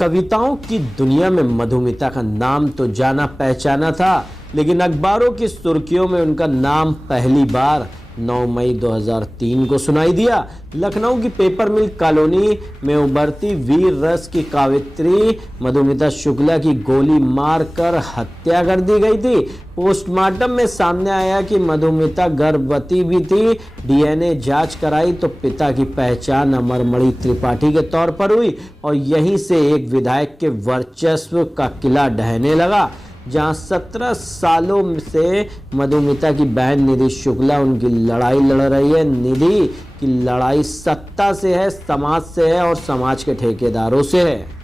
कविताओं की दुनिया में मधुमिता का नाम तो जाना पहचाना था, लेकिन अखबारों की सुर्खियों में उनका नाम पहली बार 9 मई 2003 को सुनाई दिया। लखनऊ की पेपर मिल कॉलोनी में उभरती वीर रस की कवयित्री मधुमिता शुक्ला की गोली मारकर हत्या कर दी गई थी। पोस्टमार्टम में सामने आया कि मधुमिता गर्भवती भी थी। डीएनए जांच कराई तो पिता की पहचान अमरमणि त्रिपाठी के तौर पर हुई और यहीं से एक विधायक के वर्चस्व का किला ढहने लगा। जहां 17 सालों से मधुमिता की बहन निधि शुक्ला उनकी लड़ाई लड़ रही है। निधि की लड़ाई सत्ता से है, समाज से है और समाज के ठेकेदारों से है।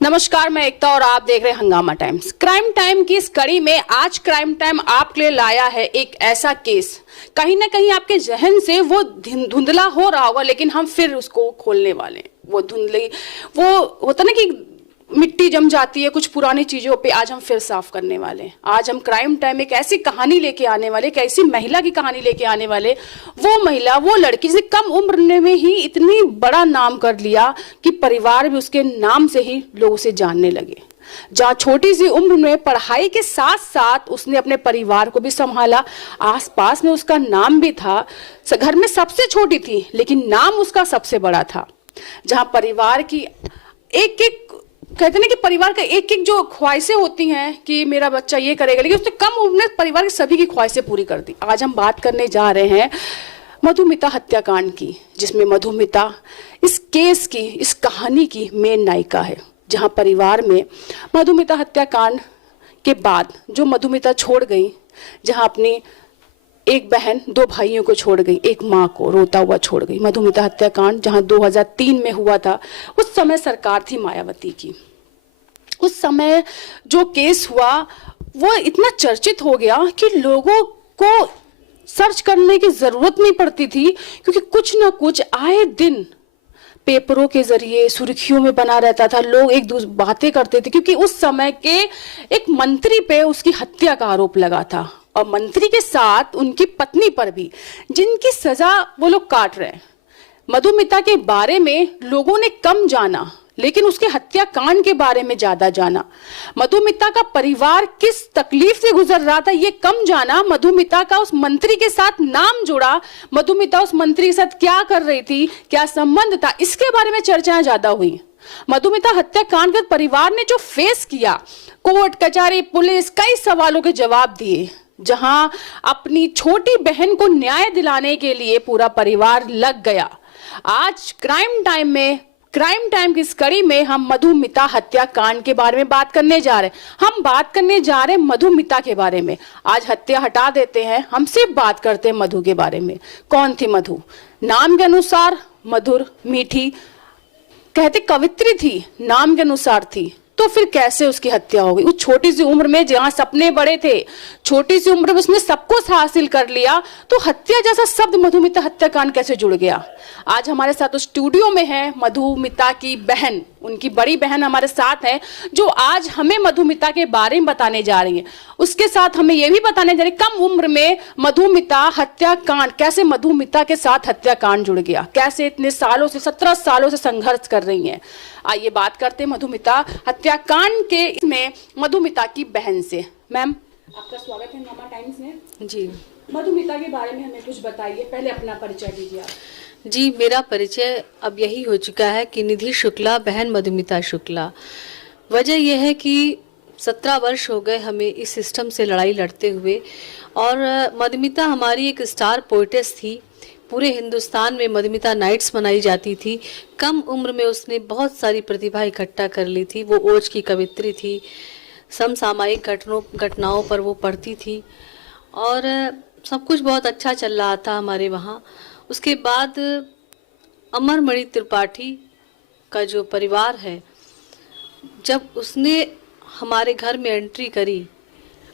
नमस्कार, मैं एकता और आप देख रहे हैं हंगामा टाइम्स। क्राइम टाइम की इस कड़ी में आज क्राइम टाइम आपके लिए लाया है एक ऐसा केस, कहीं ना कहीं आपके जहन से वो धुंधला हो रहा होगा, लेकिन हम फिर उसको खोलने वाले हैं। वो धुंधली वो होता ना कि मिट्टी जम जाती है कुछ पुरानी चीजों पे, आज हम फिर साफ करने वाले हैं। आज हम क्राइम टाइम एक ऐसी कहानी लेके आने वाले, एक ऐसी महिला की कहानी लेके आने वाले। वो महिला, वो लड़की जिसने कम उम्र में ही इतनी बड़ा नाम कर लिया कि परिवार भी उसके नाम से ही लोग उसे जानने लगे। जहाँ छोटी सी उम्र में पढ़ाई के साथ साथ उसने अपने परिवार को भी संभाला, आसपास में उसका नाम भी था। घर में सबसे छोटी थी लेकिन नाम उसका सबसे बड़ा था। जहाँ परिवार की एक एक कहते ना कि परिवार का एक एक जो ख्वाहिशें होती हैं कि मेरा बच्चा ये करेगा, लेकिन उसने कम उम्र में परिवार की सभी की ख्वाहिशें पूरी कर दी। आज हम बात करने जा रहे हैं मधुमिता हत्याकांड की, जिसमें मधुमिता इस केस की, इस कहानी की मेन नायिका है। जहां परिवार में मधुमिता हत्याकांड के बाद जो मधुमिता छोड़ गई, जहां अपनी एक बहन, 2 भाइयों को छोड़ गई, एक माँ को रोता हुआ छोड़ गई। मधुमिता हत्याकांड जहां 2003 में हुआ था, उस समय सरकार थी मायावती की। उस समय जो केस हुआ वो इतना चर्चित हो गया कि लोगों को सर्च करने की जरूरत नहीं पड़ती थी, क्योंकि कुछ ना कुछ आए दिन पेपरों के जरिए सुर्खियों में बना रहता था। लोग एक दूसरे बातें करते थे, क्योंकि उस समय के एक मंत्री पे उसकी हत्या का आरोप लगा था और मंत्री के साथ उनकी पत्नी पर भी, जिनकी सजा वो लोग काट रहे हैं। मधुमिता के बारे में लोगों ने कम जाना, लेकिन उसके हत्याकांड के बारे में ज्यादा जाना। मधुमिता का परिवार किस तकलीफ से गुजर रहा था ये कम जाना। मधुमिता का उस मंत्री के साथ नाम जुड़ा, मधुमिता उस मंत्री के साथ क्या कर रही थी, क्या संबंध था, इसके बारे में चर्चाएं ज्यादा हुई। मधुमिता हत्याकांड के परिवार ने जो फेस किया, कोर्ट कचहरी पुलिस, कई सवालों के जवाब दिए। जहां अपनी छोटी बहन को न्याय दिलाने के लिए पूरा परिवार लग गया। आज क्राइम टाइम की इस कड़ी में हम मधुमिता हत्याकांड के बारे में बात करने जा रहे हैं। हम बात करने जा रहे हैं मधुमिता के बारे में। आज हत्या हटा देते हैं, हम सिर्फ बात करते हैं मधु के बारे में। कौन थी मधु? नाम के अनुसार मधुर, मीठी, कहते कवित्री थी, नाम के अनुसार थी। तो फिर कैसे उसकी हत्या हो गई? उस छोटी सी उम्र में जहां सपने बड़े थे, छोटी सी उम्र में उसने सब कुछ हासिल कर लिया, तो हत्या जैसा शब्द मधुमिता हत्याकांड कैसे जुड़ गया? आज हमारे साथ तो स्टूडियो में है मधुमिता की बहन, उनकी बड़ी बहन हमारे साथ है, जो आज हमें मधुमिता के बारे में बताने जा रही है। उसके साथ हमें यह भी बताने जा रही है कम उम्र में मधुमिता हत्याकांड, कैसे मधुमिता के साथ हत्याकांड जुड़ गया, कैसे इतने सालों से, 17 सालों से संघर्ष कर रही हैं। आइए बात करते हैं मधुमिता हत्याकांड के इसमें मधुमिता की बहन से। मैम, आपका स्वागत है हंगामा टाइम्स में। जी, मधुमिता के बारे में हमें कुछ बताइए, पहले अपना परिचय दीजिए आप। जी, मेरा परिचय अब यही हो चुका है कि निधि शुक्ला बहन मधुमिता शुक्ला। वजह यह है कि 17 वर्ष हो गए हमें इस सिस्टम से लड़ाई लड़ते हुए, और मधुमिता हमारी एक स्टार पोइटेस थी। पूरे हिंदुस्तान में मधुमिता नाइट्स मनाई जाती थी। कम उम्र में उसने बहुत सारी प्रतिभा इकट्ठा कर ली थी। वो ओज की कवित्री थी, समसामयिक घटनाओं पर वो पढ़ती थी और सब कुछ बहुत अच्छा चल रहा था हमारे वहाँ। उसके बाद अमरमणि त्रिपाठी का जो परिवार है, जब उसने हमारे घर में एंट्री करी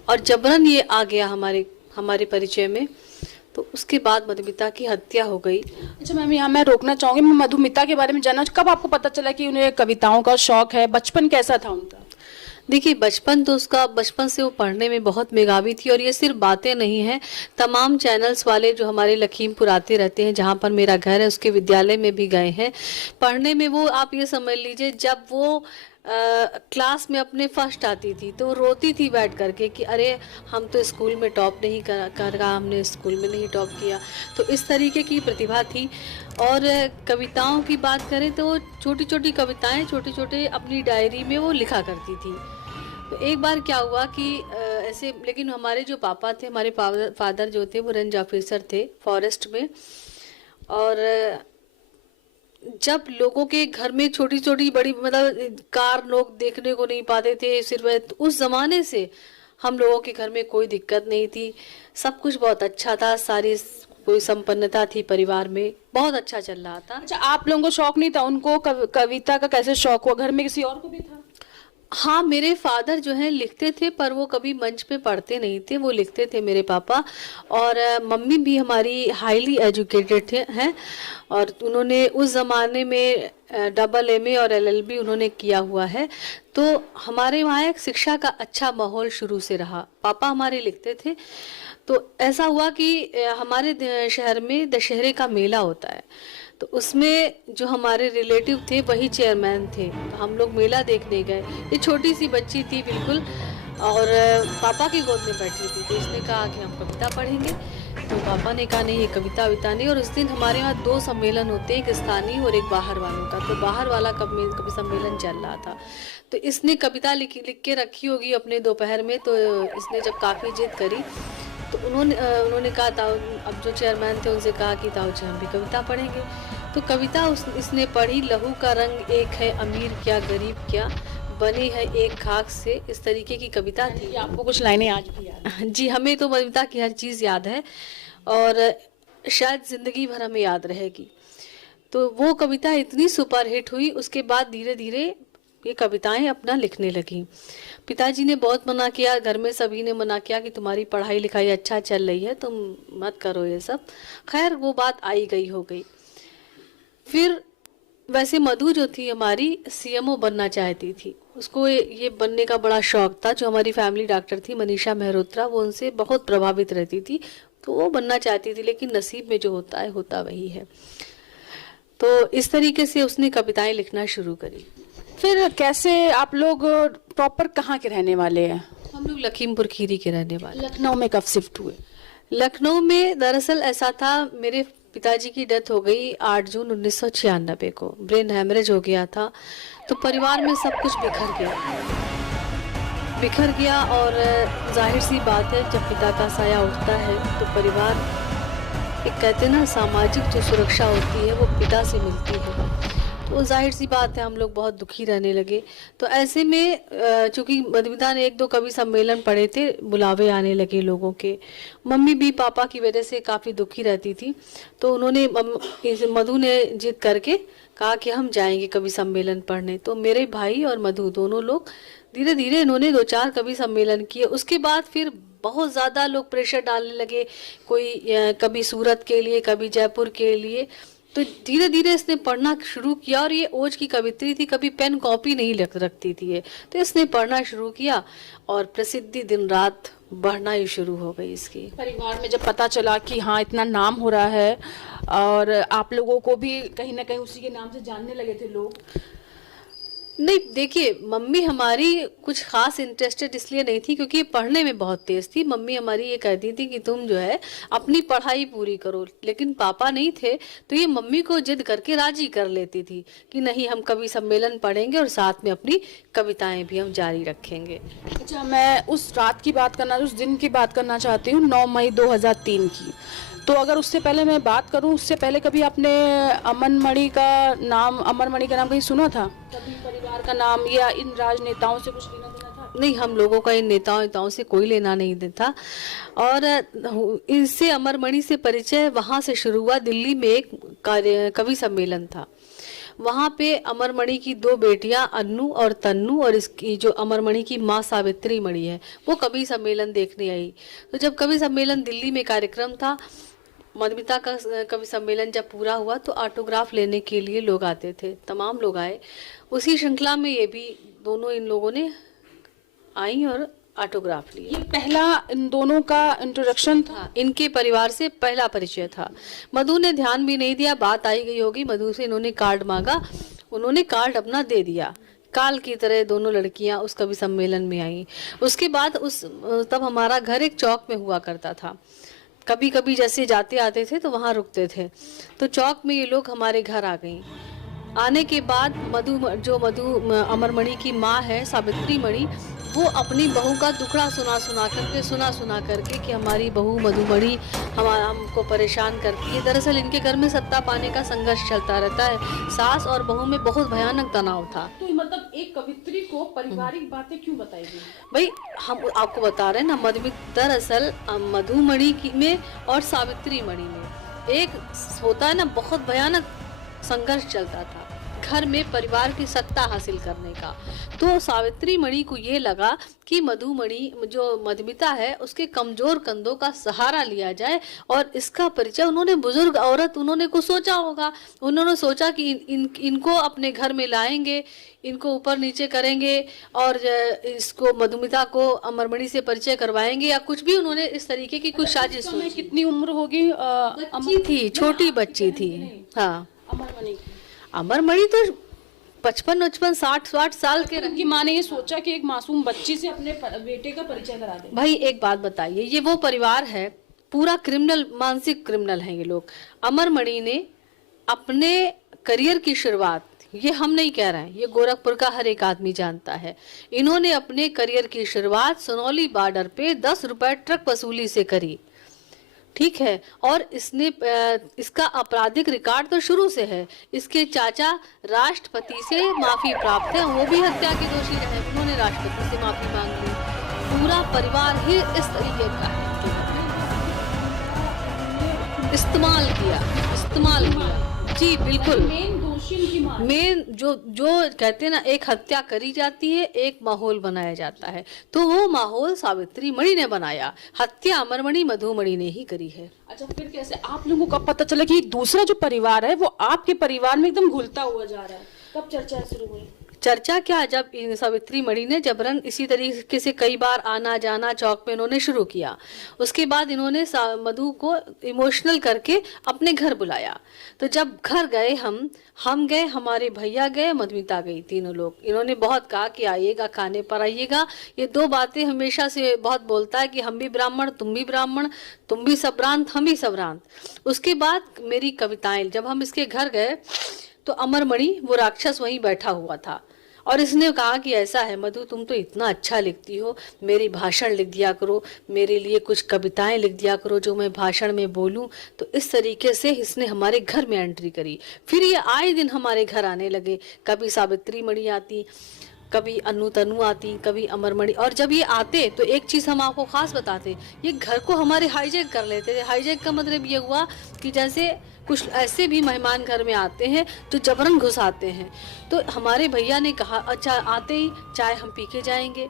और जबरन ये आ गया हमारे परिचय में, तो उसके बाद मधुमिता की हत्या हो गई। अच्छा मैम, यहाँ मैं रोकना चाहूंगी। मैं मधुमिता के बारे में जानना, कब आपको पता चला कि उन्हें कविताओं का शौक है? बचपन कैसा था उनका? देखिए, बचपन तो उसका, बचपन से वो पढ़ने में बहुत मेधावी थी। और ये सिर्फ बातें नहीं हैं, तमाम चैनल्स वाले जो हमारे लखीमपुर आते रहते हैं, जहाँ पर मेरा घर है, उसके विद्यालय में भी गए हैं पढ़ने में। वो आप ये समझ लीजिए, जब वो क्लास में अपने फर्स्ट आती थी तो रोती थी बैठ करके कि अरे हम तो स्कूल में टॉप नहीं करा, हमने स्कूल में नहीं टॉप किया। तो इस तरीके की प्रतिभा थी। और कविताओं की बात करें तो वो छोटी छोटी कविताएं, छोटे छोटे अपनी डायरी में वो लिखा करती थी। तो एक बार क्या हुआ कि ऐसे, लेकिन हमारे जो पापा थे, हमारे फादर जो थे, वो रेंज ऑफिसर थे फॉरेस्ट में। और जब लोगों के घर में छोटी छोटी बड़ी, मतलब कार लोग देखने को नहीं पाते थे सिर्फ, उस जमाने से हम लोगों के घर में कोई दिक्कत नहीं थी, सब कुछ बहुत अच्छा था, सारी कोई संपन्नता थी परिवार में, बहुत अच्छा चल रहा था। अच्छा, आप लोगों को शौक नहीं था, उनको कविता का कैसे शौक हुआ? घर में किसी और को भी था? हाँ, मेरे फादर जो हैं लिखते थे, पर वो कभी मंच पे पढ़ते नहीं थे, वो लिखते थे मेरे पापा। और मम्मी भी हमारी हाईली एजुकेटेड हैं। और उन्होंने उस ज़माने में डबल एमए और एलएलबी उन्होंने किया हुआ है। तो हमारे वहाँ एक शिक्षा का अच्छा माहौल शुरू से रहा। पापा हमारे लिखते थे। तो ऐसा हुआ कि हमारे शहर में दशहरे का मेला होता है, तो उसमें जो हमारे रिलेटिव थे वही चेयरमैन थे। तो हम लोग मेला देखने गए। ये छोटी सी बच्ची थी बिल्कुल, और पापा की गोद में बैठी थी। तो इसने कहा कि हम कविता पढ़ेंगे। तो पापा ने कहा नहीं, ये कविता विता नहीं। और उस दिन हमारे यहाँ 2 सम्मेलन होते हैं, एक स्थानीय और एक बाहर वालों का। तो बाहर वाला कवि सम्मेलन चल रहा था। तो इसने कविता लिख के रखी होगी अपने दोपहर में। तो इसने जब काफ़ी जिद करी तो उन्होंने कहा, ताऊ, अब जो चेयरमैन थे उनसे कहा कि ताऊ जी हम भी कविता पढ़ेंगे। तो कविता इसने पढ़ी, लहू का रंग एक है, अमीर क्या गरीब क्या, बने हैं एक खाक से। इस तरीके की कविता थी। आपको कुछ लाइनें आज भी याद हैं? जी, हमें तो कविता की हर चीज़ याद है और शायद ज़िंदगी भर हमें याद रहेगी। तो वो कविता इतनी सुपरहिट हुई, उसके बाद धीरे धीरे ये कविताएं अपना लिखने लगी। पिताजी ने बहुत मना किया, घर में सभी ने मना किया कि तुम्हारी पढ़ाई लिखाई अच्छा चल रही है, तुम मत करो ये सब। खैर, वो बात आई गई हो गई। फिर वैसे मधु जो थी हमारी, सीएमओ बनना चाहती थी। उसको ये बनने का बड़ा शौक था। जो हमारी फैमिली डॉक्टर थी मनीषा मेहरोत्रा, वो उनसे बहुत प्रभावित रहती थी, तो वो बनना चाहती थी। लेकिन नसीब में जो होता है होता वही है। तो इस तरीके से उसने कविताएं लिखना शुरू करी। फिर कैसे, आप लोग प्रॉपर कहाँ के रहने वाले हैं? हम लोग लखीमपुर खीरी के रहने वाले। लखनऊ में कब शिफ्ट हुए? लखनऊ में दरअसल ऐसा था, मेरे पिताजी की डेथ हो गई 8 जून 1996 को। ब्रेन हैमरेज हो गया था। तो परिवार में सब कुछ बिखर गया। और जाहिर सी बात है, जब पिता का साया उठता है तो परिवार, एक कहते हैं ना, सामाजिक जो सुरक्षा होती है वो पिता से मिलती है। तो जाहिर सी बात है, हम लोग बहुत दुखी रहने लगे। तो ऐसे में चूंकि मधुमिता ने 1-2 कवि सम्मेलन पढ़े थे, बुलावे आने लगे लोगों के। मम्मी भी पापा की वजह से काफ़ी दुखी रहती थी। तो उन्होंने, मधु ने जिद करके कहा कि हम जाएंगे कवि सम्मेलन पढ़ने। तो मेरे भाई और मधु दोनों लोग धीरे धीरे इन्होंने 2-4 कवि सम्मेलन किए। उसके बाद फिर बहुत ज़्यादा लोग प्रेशर डालने लगे, कोई कभी सूरत के लिए, कभी जयपुर के लिए। तो धीरे धीरे इसने पढ़ना शुरू किया। और ये ओज की कवित्री थी, कभी पेन कॉपी नहीं रखती थी ये। तो इसने पढ़ना शुरू किया और प्रसिद्धि दिन रात बढ़ना ही शुरू हो गई इसकी। परिवार में जब पता चला कि हाँ इतना नाम हो रहा है, और आप लोगों को भी कहीं ना कहीं उसी के नाम से जानने लगे थे लोग? नहीं, देखिए, मम्मी हमारी कुछ खास इंटरेस्टेड इसलिए नहीं थी क्योंकि पढ़ने में बहुत तेज थी। मम्मी हमारी ये कहती थी कि तुम जो है अपनी पढ़ाई पूरी करो। लेकिन पापा नहीं थे, तो ये मम्मी को जिद करके राजी कर लेती थी कि नहीं, हम कवि सम्मेलन पढ़ेंगे और साथ में अपनी कविताएं भी हम जारी रखेंगे। अच्छा, मैं उस रात की बात करना, उस दिन की बात करना चाहती हूँ, 9 मई 2003 की। तो अगर उससे पहले मैं बात करूं, उससे पहले कभी आपने अमर मणि का नाम कहीं सुना था? कभी परिवार का नाम या इन राजनेताओं से कुछ लेना देना था? नहीं, हम लोगों का इन नेताओं से कोई लेना नहीं देता। और इससे अमर मणि से परिचय वहाँ से शुरू हुआ। दिल्ली में एक कवि सम्मेलन था। वहाँ पे अमर मणि की 2 बेटियां अन्नू और तन्नू, और इसकी जो अमर मणि की माँ सावित्री मणि है, वो कवि सम्मेलन देखने आई। तो जब कवि सम्मेलन दिल्ली में कार्यक्रम था, मधुमिता का कवि सम्मेलन जब पूरा हुआ, तो ऑटोग्राफ लेने के लिए लोग आते थे, तमाम लोग आए। उसी श्रृंखला में ये भी, दोनों इन लोगों ने आई और ऑटोग्राफ लिए। ये पहला इन दोनों का इंट्रोडक्शन था। हाँ, इनके परिवार से पहला परिचय था। मधु ने ध्यान भी नहीं दिया, बात आई गई होगी, मधु से इन्होंने कार्ड मांगा, उन्होंने कार्ड अपना दे दिया। काल की तरह दोनों लड़कियां उस कवि सम्मेलन में आई। उसके बाद तब हमारा घर एक चौक में हुआ करता था, कभी कभी जैसे जाते आते थे तो वहाँ रुकते थे। तो चौक में ये लोग हमारे घर आ गई। आने के बाद मधु अमरमणि की माँ है, सावित्री मणि, वो अपनी बहू का दुखड़ा सुना करके कि हमारी बहू मधुमणि हमको परेशान करती है। दरअसल इनके घर में सत्ता पाने का संघर्ष चलता रहता है। सास और बहू में बहुत भयानक तनाव था। तो मतलब एक कवित्री को पारिवारिक बातें क्यों बताई गई? भाई हम आपको बता रहे हैं ना, दरअसल मधुमणि में और सावित्री मणि में एक होता है ना, बहुत भयानक संघर्ष चलता था घर में परिवार की सत्ता हासिल करने का। तो सावित्री मणि को ये लगा कि मधुमणि जो मधुमिता है उसके कमजोर कंधों का सहारा लिया जाए, और इसका परिचय उन्होंने, बुजुर्ग औरत, उन्होंने कुछ सोचा होगा। उन्होंने सोचा कि इनको अपने घर में लाएंगे, इनको ऊपर नीचे करेंगे और इसको मधुमिता को अमरमणि से परिचय करवाएंगे या कुछ भी। उन्होंने इस तरीके की कुछ साजिश सोची। कितनी उम्र होगी? बच्ची थी, छोटी बच्ची थी। हाँ, अमरमणि अमरमणि तो 55, 60 साल के। उनकी माँ ने ये सोचा कि एक मासूम बच्ची से अपने बेटे का परिचय करा दे। भाई एक बात बताइए, ये वो परिवार है पूरा क्रिमिनल, मानसिक क्रिमिनल है ये लोग। अमरमणि ने अपने करियर की शुरुआत, ये हम नहीं कह रहे हैं, ये गोरखपुर का हर एक आदमी जानता है, इन्होंने अपने करियर की शुरुआत सोनौली बॉर्डर पे 10 रुपए ट्रक वसूली से करी। ठीक है, और इसका आपराधिक रिकॉर्ड तो शुरू से है। इसके चाचा राष्ट्रपति से माफी प्राप्त है, वो भी हत्या के दोषी रहे, उन्होंने राष्ट्रपति से माफी मांग ली। पूरा परिवार ही इस तरीके का है, इस्तेमाल किया। जी बिल्कुल। मेन जो कहते हैं ना, एक हत्या करी जाती है, एक माहौल बनाया जाता है, तो वो माहौल सावित्री मणि ने बनाया। हत्या अमरमणि मधुमणि ने ही करी है। अच्छा, फिर कैसे आप लोगों को पता चला कि दूसरा जो परिवार है वो आपके परिवार में एकदम घुलता हुआ जा रहा है? कब चर्चा शुरू हुई? चर्चा क्या, जब सावित्री मणि ने जबरन इसी तरीके से कई बार आना जाना चौक में इन्होंने शुरू किया। उसके बाद इन्होंने मधु को इमोशनल करके अपने घर बुलाया। तो जब घर गए हम गए, हमारे भैया गए, मधुमिता गई, तीनों लोग। इन्होंने बहुत कहा कि आइएगा, खाने पर आइएगा। ये दो बातें हमेशा से बहुत बोलता है कि हम भी ब्राह्मण, तुम भी ब्राह्मण, तुम भी सभ्रांत, हम भी सभ्रांत। उसके बाद मेरी कविताएं, जब हम इसके घर गए तो अमरमणि वो राक्षस वहीं बैठा हुआ था और इसने कहा कि ऐसा है मधु, तुम तो इतना अच्छा लिखती हो, मेरी भाषण लिख दिया करो, मेरे लिए कुछ कविताएं लिख दिया करो जो मैं भाषण में बोलूं। तो इस तरीके से इसने हमारे घर में एंट्री करी। फिर ये आए दिन हमारे घर आने लगे, कभी सावित्री मणि आती, कभी अनु तनु आती, कभी अमरमणि। और जब ये आते तो एक चीज़ हम आपको खास बताते, ये घर को हमारे हाईजैक कर लेते थे। हाईजैक का मतलब ये हुआ कि जैसे कुछ ऐसे भी मेहमान घर में आते हैं जो जबरन घुस आते हैं। तो हमारे भैया ने कहा, अच्छा आते ही चाय हम पी के जाएंगे।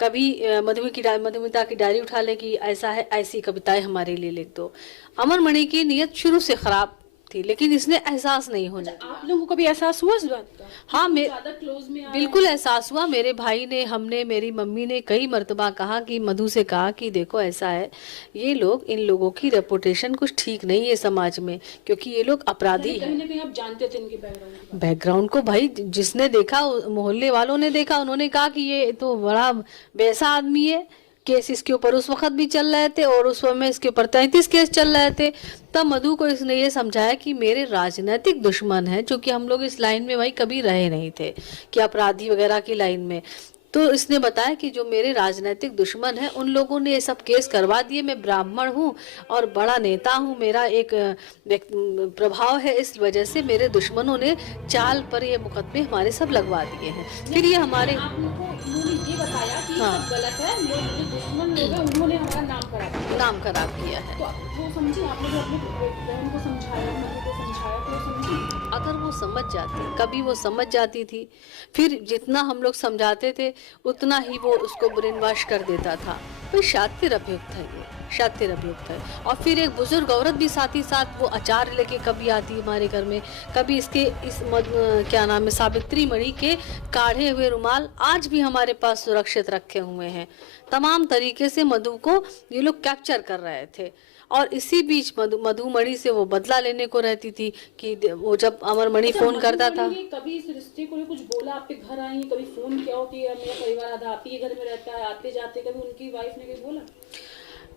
कभी मधुमिता की डायरी उठा ले कि ऐसा है, ऐसी कविताएं हमारे लिए लिख दो। अमरमणि की नीयत शुरू से खराब थी, लेकिन इसने एहसास नहीं होने दिया। आप लोगों को भी एहसास हुआ इस बात का? हाँ, ज्यादा क्लोज में बिल्कुल एहसास हुआ। मेरे भाई ने, हमने, मेरी मम्मी ने कई मर्तबा कहा कि मधु से कहा कि देखो ऐसा है, ये लोग, इन लोगों की रेपुटेशन कुछ ठीक नहीं है समाज में, क्योंकि ये लोग अपराधी हैं। कहीं ना कहीं आप जानते थे इनके बैकग्राउंड को। भाई जिसने देखा, मोहल्ले वालों ने देखा, उन्होंने कहा कि ये तो बड़ा वैसा आदमी है। केस इसके ऊपर उस वक्त भी चल रहे थे और उस समय इसके ऊपर 33 केस चल रहे थे। तब मधु को इसने ये समझाया कि मेरे राजनीतिक दुश्मन है, क्योंकि हम लोग इस लाइन में भाई कभी रहे नहीं थे कि अपराधी वगैरह की लाइन में। तो इसने बताया कि जो मेरे राजनीतिक दुश्मन है उन लोगों ने ये सब केस करवा दिए। मैं ब्राह्मण हूँ और बड़ा नेता हूँ, मेरा एक प्रभाव है, इस वजह से मेरे दुश्मनों ने चाल पर ये मुकदमे हमारे सब लगवा दिए हैं। फिर ये हमारे ये बताया कि सब गलत है, जो दुश्मन लोग हैं उन्होंने हमारा नाम खराब किया है। तो वो समझी, आपने जो अपने बहन को समझाया, मधु को समझाया, तो समझी। अगर वो समझ जाती, कभी वो समझ जाती थी, फिर जितना हम लोग समझाते थे उतना ही वो उसको ब्रेन वॉश कर देता था। भाई शातिर अभियुक्त है, ये शातिर अभियुक्त है। और फिर एक बुजुर्ग औरत भी साथ ही साथ वो अचार लेके कभी आती है हमारे घर में, कभी क्या नाम है, सावित्री मणि के काढ़े हुए रुमाल आज भी हमारे पास सुरक्षित रखे हुए हैं। तमाम तरीके से मधु को ये लोग कैप्चर कर रहे थे। और इसी बीच मधुमणि से वो बदला लेने को रहती थी कि वो जब अमरमणि फोन करता था। कभी इस रिश्ते को कुछ बोला, आपके घर आई, कभी फोन किया हो कि मेरा परिवार आधा आप ही के घर में रहता है, आते जाते, कभी उनकी वाइफ ने कभी बोला?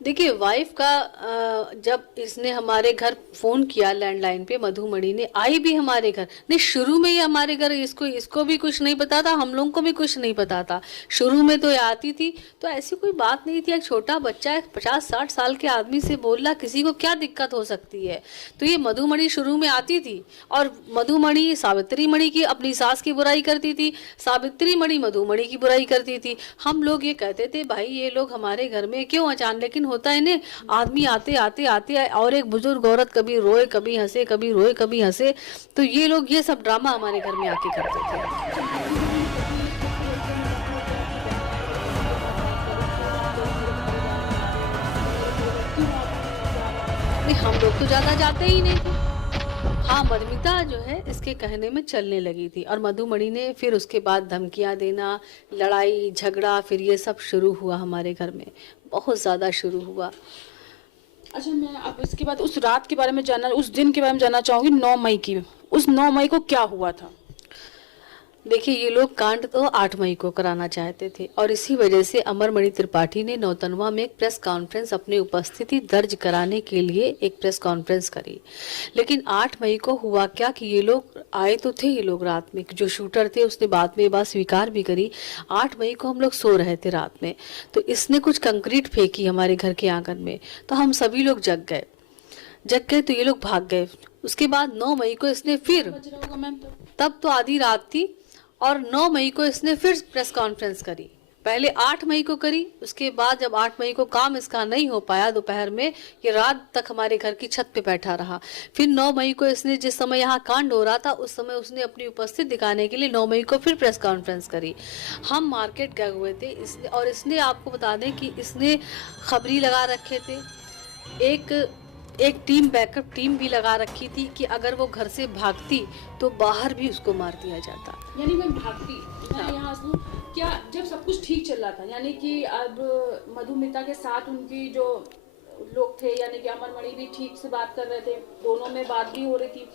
देखिए वाइफ का जब इसने हमारे घर फोन किया लैंडलाइन पे, मधुमणि ने आई भी हमारे घर, नहीं शुरू में ही हमारे घर इसको भी कुछ नहीं पता था, हम लोगों को भी कुछ नहीं पता था। शुरू में तो ये आती थी तो ऐसी कोई बात नहीं थी। एक छोटा बच्चा 50-60 साल के आदमी से बोलना किसी को क्या दिक्कत हो सकती है। तो ये मधुमणि शुरू में आती थी और मधुमणि सावित्री मणि की अपनी सास की बुराई करती थी, सावित्री मणि मधुमणि की बुराई करती थी। हम लोग ये कहते थे भाई ये लोग हमारे घर में क्यों अचानक, लेकिन होता है ना आदमी आते आते आते और एक बुजुर्ग औरत कभी रोए कभी हंसे, कभी रोए कभी हंसे, तो ये लोग ये सब ड्रामा हमारे घर में आके करते थे। नहीं हम लोग तो ज्यादा जाते ही नहीं थे। हाँ मधुमिता जो है इसके कहने में चलने लगी थी और मधुमणि ने फिर उसके बाद धमकियां देना, लड़ाई झगड़ा, फिर ये सब शुरू हुआ हमारे घर में, बहुत ज़्यादा शुरू हुआ। अच्छा मैं अब इसके बाद उस रात के बारे में जानना, उस दिन के बारे में जानना चाहूंगी, 9 मई की। उस 9 मई को क्या हुआ था? देखिए ये लोग कांड तो 8 मई को कराना चाहते थे और इसी वजह से अमरमणि त्रिपाठी ने नौतनवा में एक प्रेस कॉन्फ्रेंस अपनी उपस्थिति दर्ज कराने के लिए एक प्रेस कॉन्फ्रेंस करी। लेकिन 8 मई को हुआ क्या कि ये लोग आए तो थे, ये लोग रात में, जो शूटर थे उसने बाद में ये बात स्वीकार भी करी। 8 मई को हम लोग सो रहे थे रात में, तो इसने कुछ कंक्रीट फेंकी हमारे घर के आंगन में, तो हम सभी लोग जग गए तो ये लोग भाग गए। उसके बाद 9 मई को इसने फिर, तब तो आधी रात थी, और 9 मई को इसने फिर प्रेस कॉन्फ्रेंस करी। पहले 8 मई को करी, उसके बाद जब 8 मई को काम इसका नहीं हो पाया दोपहर में, ये रात तक हमारे घर की छत पे बैठा रहा। फिर 9 मई को इसने, जिस समय यहाँ कांड हो रहा था उस समय उसने अपनी उपस्थिति दिखाने के लिए 9 मई को फिर प्रेस कॉन्फ्रेंस करी। हम मार्केट गए हुए थे और इसने, आपको बता दें कि इसने खबरी लगा रखे थे, एक टीम, बैकअप टीम भी लगा रखी थी कि अगर वो घर से भागती तो बाहर भी उसको मार दिया जाता। यानी मैं भागती, मैं यहाँ सुनूं क्या, जब सब कुछ ठीक चल रहा था, यानी कि अब मधुमिता के साथ उनकी जो लोग थे, यानी कि अमरमणि भी ठीक से बात कर रहे थे, दोनों में बात भी हो रही थी,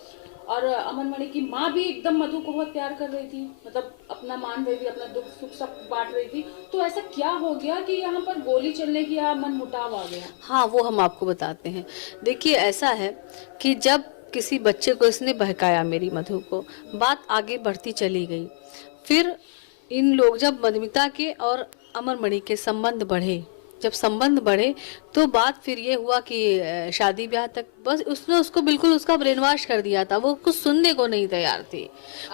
और अमरमणि की माँ भी एकदम मधु को बहुत प्यार कर रही थी, मतलब अपना मान रही थी, अपना दुख सुख सब बांट रही थी। तो ऐसा क्या हो गया कि यहाँ पर गोली चलने की या मन मुटाव आ गया? हाँ वो हम आपको बताते हैं। देखिए ऐसा है कि जब किसी बच्चे को इसने बहकाया, मेरी मधु को, बात आगे बढ़ती चली गई। फिर इन लोग, जब मधुमिता के और अमरमणि के संबंध बढ़े, जब संबंध बढ़े तो बात फिर ये हुआ कि शादी ब्याह तक, बस उसने उसको बिल्कुल उसका ब्रेन वॉश कर दिया था। वो कुछ सुनने को नहीं तैयार थी,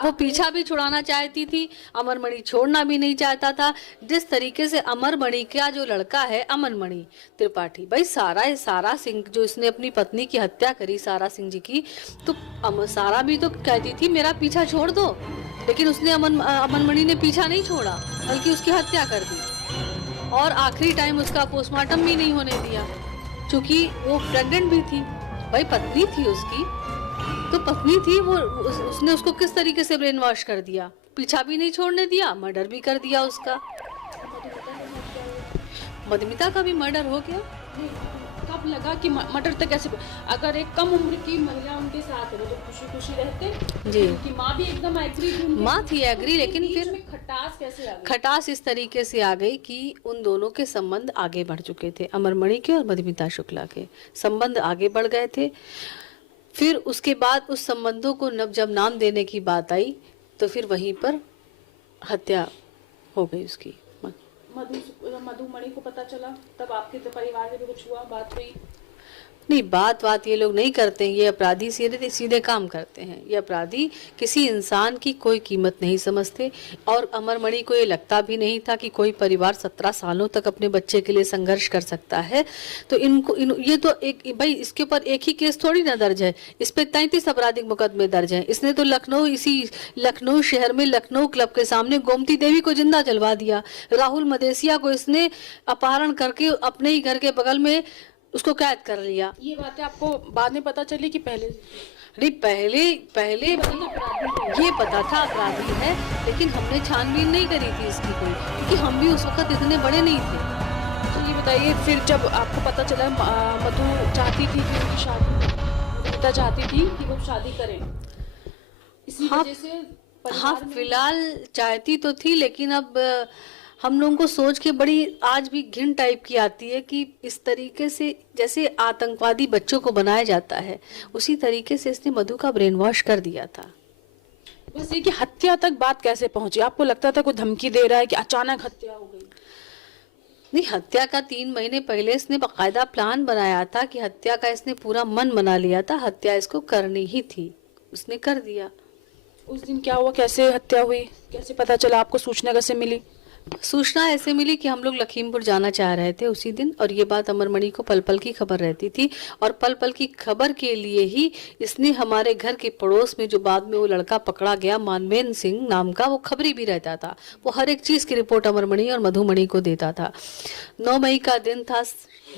वो पीछा भी छुड़ाना चाहती थी, अमरमणि छोड़ना भी नहीं चाहता था। जिस तरीके से अमरमणि का जो लड़का है अमनमणि त्रिपाठी, भाई सारा सिंह, जो इसने अपनी पत्नी की हत्या करी सारा सिंह जी की, तो सारा भी तो कहती थी मेरा पीछा छोड़ दो, लेकिन उसने अमनमणि ने पीछा नहीं छोड़ा बल्कि उसकी हत्या कर दी और आखिरी टाइम उसका पोस्टमार्टम भी नहीं होने दिया, क्योंकि वो प्रेग्नेंट भी थी। भाई पत्नी थी उसकी, तो पत्नी थी वो, उसने उसको किस तरीके से ब्रेन वॉश कर दिया, पीछा भी नहीं छोड़ने दिया, मर्डर भी कर दिया उसका। मधुमिता का भी मर्डर हो गया। कब लगा कि मर्डर तक कैसे, अगर एक कम उम्र की महिला उनके साथ है तो खुशी खुशी रहते जी, उनकी माँ भी एकदम एग्री थी, माँ थी एग्री, लेकिन फिर खटास कैसे आ गई? खटास इस तरीके से आ गई कि उन दोनों के संबंध आगे बढ़ चुके थे, अमरमणि के और मधुमिता शुक्ला के संबंध आगे बढ़ गए थे। फिर उसके बाद उस संबंधों को जब नाम देने की बात आई तो फिर वहीं पर हत्या हो गई उसकी। मधुमणि को पता चला तब आपके तो परिवार में भी कुछ हुआ, बात हुई? नहीं, बात ये लोग नहीं करते हैं। ये अपराधी सीधे सीधे काम करते हैं। ये अपराधी किसी इंसान की कोई कीमत नहीं समझते। और अमरमणि को ये लगता भी नहीं था कि कोई परिवार 17 सालों तक अपने बच्चे के लिए संघर्ष कर सकता है। तो ये तो एक भाई, इसके ऊपर एक ही केस थोड़ी ना दर्ज है, इस पे 33 आपराधिक मुकदमे दर्ज हैं। इसने तो लखनऊ शहर में लखनऊ क्लब के सामने गोमती देवी को जिंदा जलवा दिया। राहुल मदेसिया को इसने अपहरण करके अपने ही घर के बगल में उसको कैद कर लिया। ये बातें आपको बाद में पता चली कि पहले? नहीं, पहले ये पता था अपराधी है, लेकिन हमने छानबीन नहीं करी थी इसकी कोई, क्योंकि हम भी उस वक्त इतने बड़े नहीं थे। तो ये बताइए, फिर जब आपको पता चला मधु चाहती थी कि उनकी शादी, मधुमिता चाहती थी कि वो शादी करें, इसी वजह से हाँ, फिलहाल चाहती तो थी, लेकिन अब हम लोगों को सोच के बड़ी आज भी घिन टाइप की आती है कि इस तरीके से जैसे आतंकवादी बच्चों को बनाया जाता है, उसी तरीके से इसने मधु का ब्रेन वॉश कर दिया था। बस ये कि हत्या तक बात कैसे पहुंची? आपको लगता था कोई धमकी दे रहा है कि अचानक हत्या हो गई? नहीं, हत्या का 3 महीने पहले इसने बाकायदा प्लान बनाया था कि हत्या का इसने पूरा मन बना लिया था, हत्या इसको करनी ही थी, उसने कर दिया। उस दिन क्या हुआ, कैसे हत्या हुई, कैसे पता चला आपको, सूचना कैसे मिली? सूचना ऐसे मिली कि हम लोग लखीमपुर जाना चाह रहे थे उसी दिन, और ये बात अमरमणि को पल पल की खबर रहती थी। और पल पल की खबर के लिए ही इसने हमारे घर के पड़ोस में जो बाद में वो लड़का पकड़ा गया मानवेंद्र सिंह नाम का, वो खबरी भी रहता था, वो हर एक चीज की रिपोर्ट अमरमणि और मधुमणि को देता था। 9 मई का दिन था,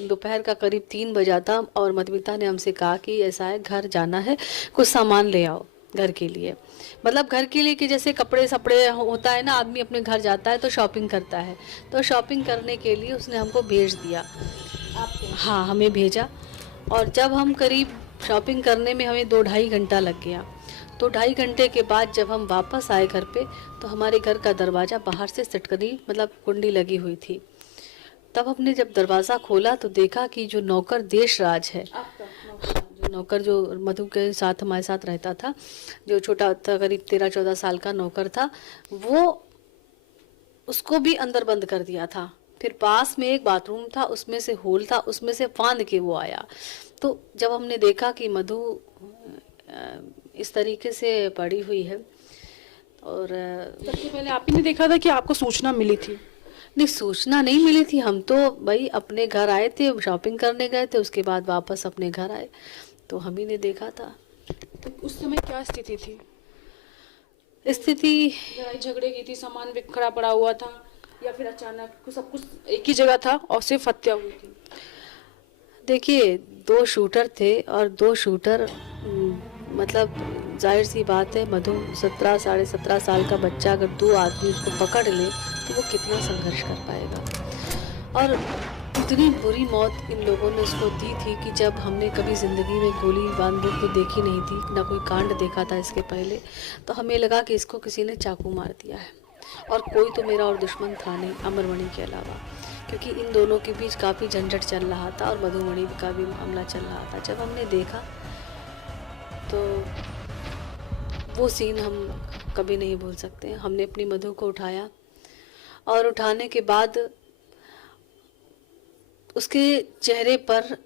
दोपहर का करीब 3 बजा था, और मधुमिता ने हमसे कहा कि ऐसा है, घर जाना है, कुछ सामान ले आओ घर के लिए। मतलब घर के लिए कि जैसे कपड़े सपड़े होता है ना, आदमी अपने घर जाता है तो शॉपिंग करता है, तो शॉपिंग करने के लिए उसने हमको भेज दिया। आपको? हाँ, हमें भेजा। और जब हम करीब शॉपिंग करने में हमें 2-2.5 घंटा लग गया। तो 2.5 घंटे के बाद जब हम वापस आए घर पे, तो हमारे घर का दरवाज़ा बाहर से सटकनी मतलब कुंडी लगी हुई थी। तब हमने जब दरवाज़ा खोला तो देखा कि जो नौकर देशराज है, जो नौकर जो मधु के साथ हमारे साथ रहता था, जो छोटा था, करीब 13-14 साल का नौकर था, वो उसको भी अंदर बंद कर दिया था। फिर पास में एक बाथरूम था, उसमें से होल था, उसमें से फांद के वो आया। तो जब हमने देखा कि मधु इस तरीके से पड़ी हुई है, और सबसे पहले आप ही ने देखा था कि आपको सूचना मिली थी? नहीं, सूचना नहीं मिली थी, हम तो भाई अपने घर आए थे, शॉपिंग करने गए थे, उसके बाद वापस अपने घर आए तो हम ही ने देखा था। तो उस समय क्या स्थिति थी? स्थिति लड़ाई झगड़े की थी, सामान बिखरा पड़ा हुआ था, या फिर अचानक सब कुछ एक ही जगह था और सिर्फ हत्या हुई थी? देखिए, 2 शूटर थे, और 2 शूटर मतलब जाहिर सी बात है, मधु 17 साढ़े 17 साल का बच्चा, अगर 2 आदमी उसको पकड़ ले तो वो कितना संघर्ष कर पाएगा। और इतनी बुरी मौत इन लोगों ने उसको दी थी कि जब हमने कभी ज़िंदगी में गोली बंदूक तो देखी नहीं थी, ना कोई कांड देखा था इसके पहले, तो हमें लगा कि इसको किसी ने चाकू मार दिया है। और कोई तो मेरा और दुश्मन था नहीं अमरमणि के अलावा, क्योंकि इन दोनों के बीच काफ़ी झंझट चल रहा था और मधुमणि का भी मामला चल रहा था। जब हमने देखा तो वो सीन हम कभी नहीं भूल सकते। हमने अपनी मधु को उठाया, और उठाने के बाद उसके चेहरे पर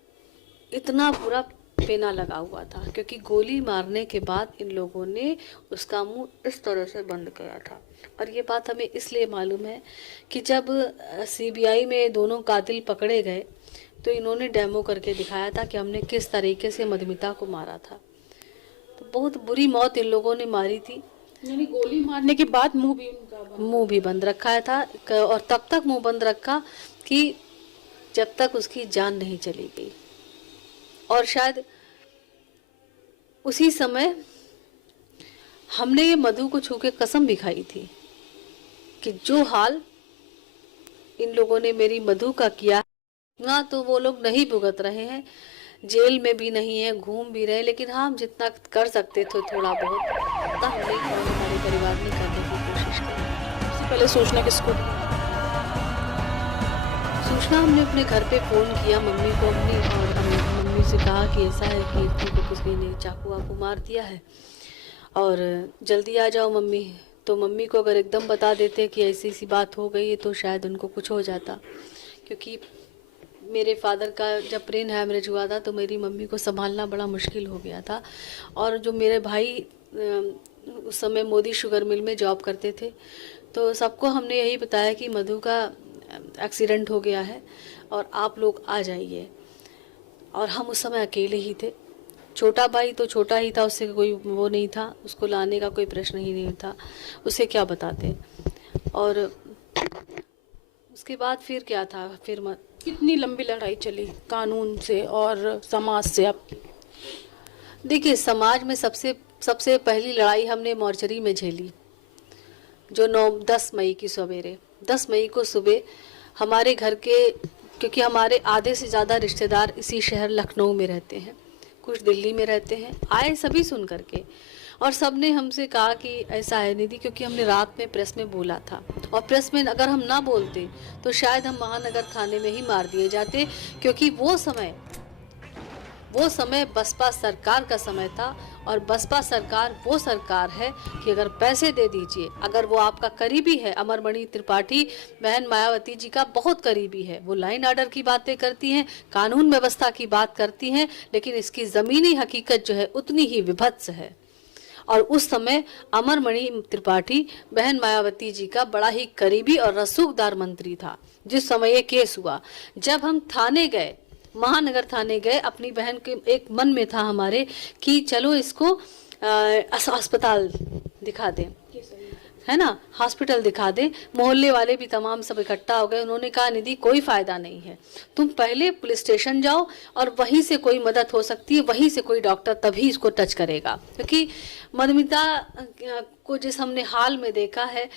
इतना बुरा पेना लगा हुआ था, क्योंकि गोली मारने के बाद इन लोगों ने उसका मुंह इस तरह से बंद किया था। और ये बात हमें इसलिए मालूम है कि जब सीबीआई में दोनों कातिल पकड़े गए तो इन्होंने डेमो करके दिखाया था कि हमने किस तरीके से मधुमिता को मारा था। तो बहुत बुरी मौत इन लोगों ने मारी थी। यानी गोली मारने के बाद मुंह भी बंद रखा था, और तब तक मुंह बंद रखा कि जब तक उसकी जान नहीं चली गई। और शायद उसी समय हमने ये मधु को छू के कसम भी खाई थी कि जो हाल इन लोगों ने मेरी मधु का किया ना, तो वो लोग नहीं भुगत रहे हैं, जेल में भी नहीं है, घूम भी रहे, लेकिन हाँ, हम जितना कर सकते थे थोड़ा बहुत उतना हमने हमारे परिवार में करने की कोशिश की। सबसे पहले सूचना किसको दी? सूचना हमने अपने घर पे फ़ोन किया मम्मी को अपनी, और हमने मम्मी से कहा कि ऐसा है कि कीर्ति को किसी ने चाकू वाकू मार दिया है और जल्दी आ जाओ मम्मी। तो मम्मी को अगर एकदम बता देते कि ऐसी सी बात हो गई है तो शायद उनको कुछ हो जाता, क्योंकि मेरे फादर का जब ब्रेन हैमरेज हुआ था तो मेरी मम्मी को संभालना बड़ा मुश्किल हो गया था। और जो मेरे भाई उस समय मोदी शुगर मिल में जॉब करते थे, तो सबको हमने यही बताया कि मधु का एक्सीडेंट हो गया है और आप लोग आ जाइए। और हम उस समय अकेले ही थे। छोटा भाई तो छोटा ही था, उससे कोई वो नहीं था, उसको लाने का कोई प्रश्न ही नहीं था, उसे क्या बताते। और उसके बाद फिर क्या था, कितनी लंबी लड़ाई चली कानून से और समाज से आपकी? देखिए, समाज में सबसे पहली लड़ाई हमने मॉर्चरी में झेली, जो 10 मई की सवेरे, 10 मई को सुबह हमारे घर के, क्योंकि हमारे आधे से ज़्यादा रिश्तेदार इसी शहर लखनऊ में रहते हैं, कुछ दिल्ली में रहते हैं, आए सभी सुन करके। और सब ने हमसे कहा कि ऐसा है निधि, क्योंकि हमने रात में प्रेस में बोला था, और प्रेस में अगर हम ना बोलते तो शायद हम महानगर थाने में ही मार दिए जाते, क्योंकि वो समय बसपा सरकार का समय था। और बसपा सरकार वो सरकार है कि अगर पैसे दे दीजिए, अगर वो आपका करीबी है, अमरमणि त्रिपाठी बहन मायावती जी का बहुत करीबी है, वो लाइन ऑर्डर की बातें करती हैं, कानून व्यवस्था की बात करती हैं, लेकिन इसकी ज़मीनी हकीकत जो है उतनी ही विभत्स है। और उस समय अमरमणि त्रिपाठी बहन मायावती जी का बड़ा ही करीबी और रसूखदार मंत्री था जिस समय ये केस हुआ। जब हम थाने गए, महानगर थाने गए, अपनी बहन के एक मन में था हमारे कि चलो इसको अस्पताल दिखा दें, है ना, हॉस्पिटल दिखा दें। मोहल्ले वाले भी तमाम सब इकट्ठा हो गए। उन्होंने कहा निधि कोई फायदा नहीं है, तुम पहले पुलिस स्टेशन जाओ और वहीं से कोई मदद हो सकती है, वहीं से कोई डॉक्टर तभी इसको टच करेगा। क्योंकि मधुमिता को जिस हमने हाल में देखा है,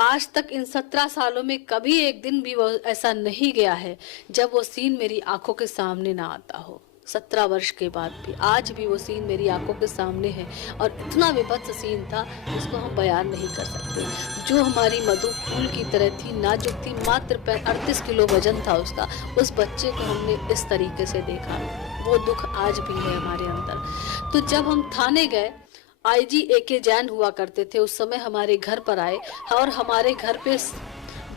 आज तक इन 17 सालों में कभी एक दिन भी वो ऐसा नहीं गया है जब वो सीन मेरी आंखों के सामने ना आता हो। 17 वर्ष के बाद भी आज भी वो सीन मेरी आंखों के सामने है, और इतना विभत्स सीन था जिसको हम बयान नहीं कर सकते। जो हमारी मधु फूल की तरह थी, नाजुक थी, मात्र 38 किलो वजन था उसका, उस बच्चे को हमने इस तरीके से देखा, वो दुख आज भी है हमारे अंदर। तो जब हम थाने गए, आईजी AK जैन हुआ करते थे उस समय, हमारे घर पर आए और हमारे घर पे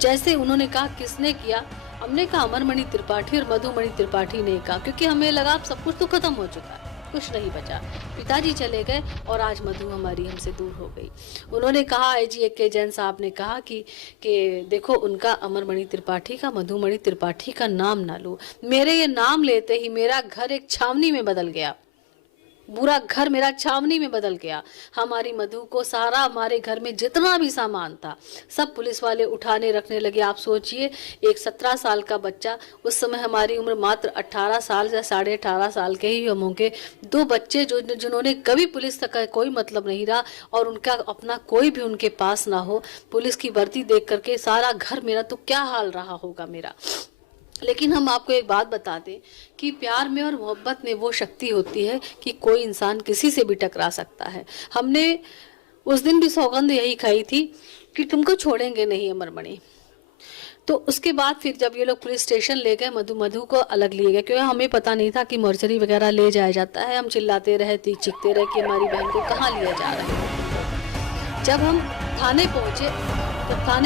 जैसे उन्होंने कहा किसने किया, हमने कहा अमरमणि त्रिपाठी और मधुमणि त्रिपाठी ने कहा, क्योंकि हमें लगा अब सब कुछ तो खत्म हो चुका है, कुछ नहीं बचा। पिताजी चले गए और आज मधु हमारी हमसे दूर हो गई। उन्होंने कहा, आईजी AK जैन साहब ने कहा कि देखो उनका अमरमणि त्रिपाठी का, मधुमणि त्रिपाठी का नाम ना लो। मेरे ये नाम लेते ही मेरा घर एक छावनी में बदल गया, पूरा घर मेरा छावनी में बदल गया। हमारी मधु को सारा, हमारे घर में जितना भी सामान था सब पुलिस वाले उठाने रखने लगे। आप सोचिए, एक 17 साल का बच्चा, उस समय हमारी उम्र मात्र 18 साल या 18.5 साल के ही हम होंगे, 2 बच्चे जिन्होंने कभी पुलिस तक का कोई मतलब नहीं रहा और उनका अपना कोई भी उनके पास ना हो, पुलिस की वर्दी देख करके सारा घर मेरा, तो क्या हाल रहा होगा मेरा। लेकिन हम आपको एक बात बता दें कि प्यार में और मोहब्बत में वो शक्ति होती है कि कोई इंसान किसी से भी टकरा सकता है। हमने उस दिन भी सौगंध यही खाई थी कि तुमको छोड़ेंगे नहीं अमरमणि। तो उसके बाद फिर जब ये लोग पुलिस स्टेशन ले गए, मधु को अलग लिए गए, क्योंकि हमें पता नहीं था कि मॉर्चरी वगैरह ले जाया जाता है। हम चिल्लाते रहे, चीखते रहे कि हमारी बहन को कहाँ लिया जा रहा है। जब हम थाने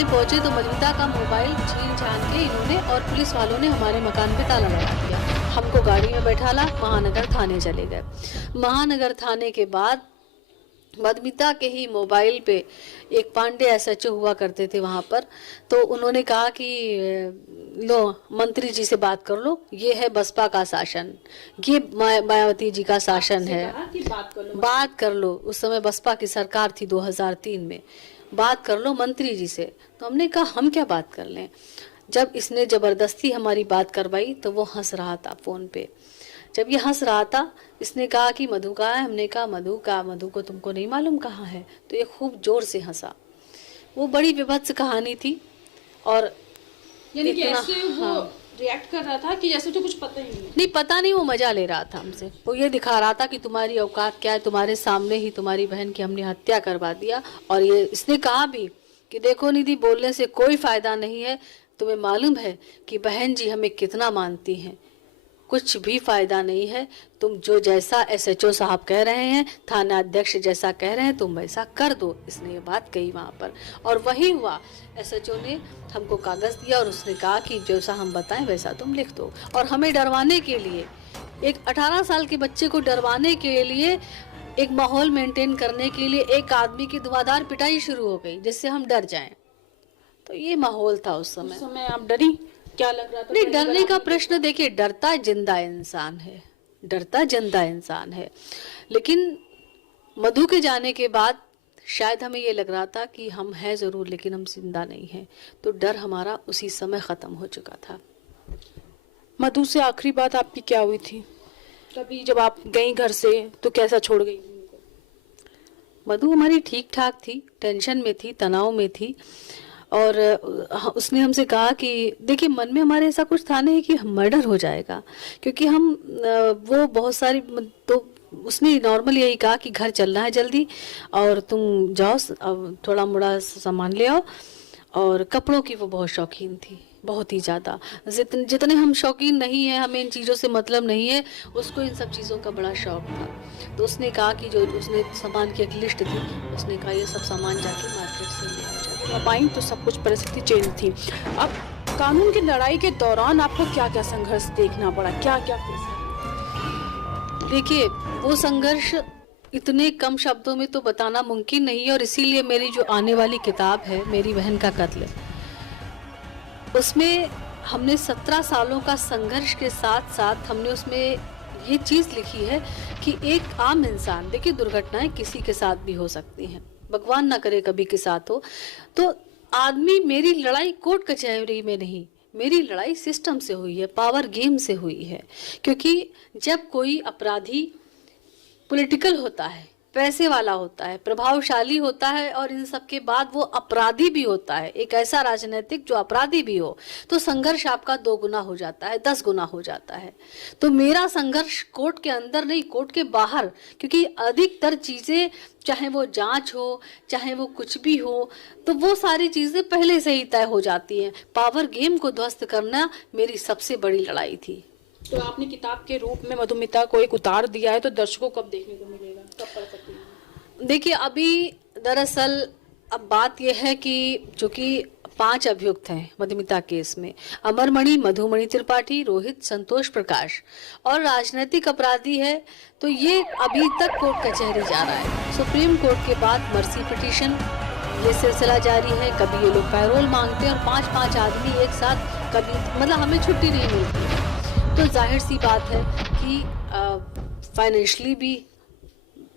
पहुंचे तो मधुमिता का मोबाइल छीन छान के इन्होंने और पुलिस वालों ने हमारे मकान पे ताला लगा दिया। हमको गाड़ी में बैठाला, महानगर थाने चले गए। महानगर थाने के बाद मधुमिता के ही मोबाइल पे एक पांडे SHO हुआ करते थे वहाँ पर, तो उन्होंने कहा कि लो मंत्री जी से बात कर लो, ये है बसपा का शासन, ये मायावती जी का शासन है, बात कर लो। उस समय बसपा की सरकार थी 2003 में, बात कर लो मंत्री जी से। तो हमने कहा हम क्या बात कर लें। जब इसने जबरदस्ती हमारी बात करवाई तो वो हंस रहा था फोन पे। जब ये हंस रहा था, इसने कहा कि मधु कहाँ है। हमने कहा मधु को तुमको नहीं मालूम कहाँ है। तो ये खूब जोर से हंसा। वो बड़ी विभत्स कहानी थी। और यानी कि ऐसे वो रिएक्ट कर रहा था कि जैसे तो कुछ पता ही नहीं पता नहीं, वो मजा ले रहा था हमसे। वो ये दिखा रहा था कि तुम्हारी औकात क्या है, तुम्हारे सामने ही तुम्हारी बहन की हमने हत्या करवा दिया। और ये इसने कहा भी कि देखो निधि, बोलने से कोई फायदा नहीं है, तुम्हें मालूम है कि बहन जी हमें कितना मानती हैं, कुछ भी फायदा नहीं है। तुम जो जैसा एसएचओ साहब कह रहे हैं, थाना अध्यक्ष जैसा कह रहे हैं, तुम वैसा कर दो। इसने ये बात कही वहाँ पर, और वही हुआ। एसएचओ ने हमको कागज दिया और उसने कहा कि जैसा हम बताएं वैसा तुम लिख दो। और हमें डरवाने के लिए, एक 18 साल के बच्चे को डरवाने के लिए, एक माहौल मेंटेन करने के लिए एक आदमी की धुआंधार पिटाई शुरू हो गई जिससे हम डर जाएं। तो ये माहौल था उस समय। आप डरी? क्या लग रहा था? नहीं, डरने का प्रश्न, देखिए डरता जिंदा इंसान है, डरता जिंदा इंसान है। लेकिन मधु के जाने के बाद शायद हमें ये लग रहा था कि हम हैं जरूर लेकिन हम जिंदा नहीं हैं। तो डर हमारा उसी समय खत्म हो चुका था। मधु से आखिरी बात आपकी क्या हुई थी? कभी जब आप गई घर से तो कैसा छोड़ गई? मधु हमारी ठीक ठाक थी, टेंशन में थी, तनाव में थी। और उसने हमसे कहा कि देखिए, मन में हमारे ऐसा कुछ था नहीं कि मर्डर हो जाएगा, क्योंकि हम वो बहुत सारी, तो उसने नॉर्मल यही कहा कि घर चलना है जल्दी और तुम जाओ, अब थोड़ा मोड़ा सामान ले आओ। और कपड़ों की वो बहुत शौकीन थी, बहुत ही ज़्यादा। जितने हम शौकीन नहीं हैं, हमें इन चीज़ों से मतलब नहीं है, उसको इन सब चीज़ों का बड़ा शौक था। तो उसने कहा कि जो उसने सामान की एक लिस्ट थी, उसने कहा ये सब सामान जाके मार्केट से ले आओ। अब आई तो सब कुछ परिस्थिति चेंज थी। अब कानून की लड़ाई के दौरान आपको क्या क्या संघर्ष देखना पड़ा, क्या क्या? देखिए, वो संघर्ष इतने कम शब्दों में तो बताना मुमकिन नहीं है। और इसीलिए मेरी जो आने वाली किताब है, मेरी बहन का कत्ल, उसमें हमने 17 सालों का संघर्ष के साथ साथ हमने उसमें ये चीज़ लिखी है कि एक आम इंसान, देखिए दुर्घटनाएं किसी के साथ भी हो सकती हैं, भगवान ना करे कभी के साथ हो, तो आदमी, मेरी लड़ाई कोर्ट कचहरी में नहीं, मेरी लड़ाई सिस्टम से हुई है, पावर गेम से हुई है। क्योंकि जब कोई अपराधी पॉलिटिकल होता है, पैसे वाला होता है, प्रभावशाली होता है, और इन सब के बाद वो अपराधी भी होता है, एक ऐसा राजनीतिक जो अपराधी भी हो, तो संघर्ष आपका 2 गुना हो जाता है, 10 गुना हो जाता है। तो मेरा संघर्ष कोर्ट के अंदर नहीं, कोर्ट के बाहर, क्योंकि अधिकतर चीज़ें, चाहे वो जांच हो, चाहे वो कुछ भी हो, तो वो सारी चीज़ें पहले से ही तय हो जाती हैं। पावर गेम को ध्वस्त करना मेरी सबसे बड़ी लड़ाई थी। तो आपने किताब के रूप में मधुमिता को एक उतार दिया है, तो दर्शकों को कब देखने को मिलेगा, कब पढ़ सकते हैं? देखिए, अभी दरअसल अब बात यह है कि जो कि 5 अभियुक्त हैं मधुमिता केस में, अमरमणि, मधुमणि त्रिपाठी, रोहित, संतोष प्रकाश, और राजनीतिक अपराधी है, तो ये अभी तक कोर्ट कचहरी जा रहा है। सुप्रीम कोर्ट के बाद मर्सी पिटीशन, ये सिलसिला जारी है। कभी ये लोग पैरोल मांगते हैं और 5-5 आदमी एक साथ, कभी मतलब हमें छुट्टी नहीं मिलती है। तो जाहिर सी बात है कि फाइनेंशियली भी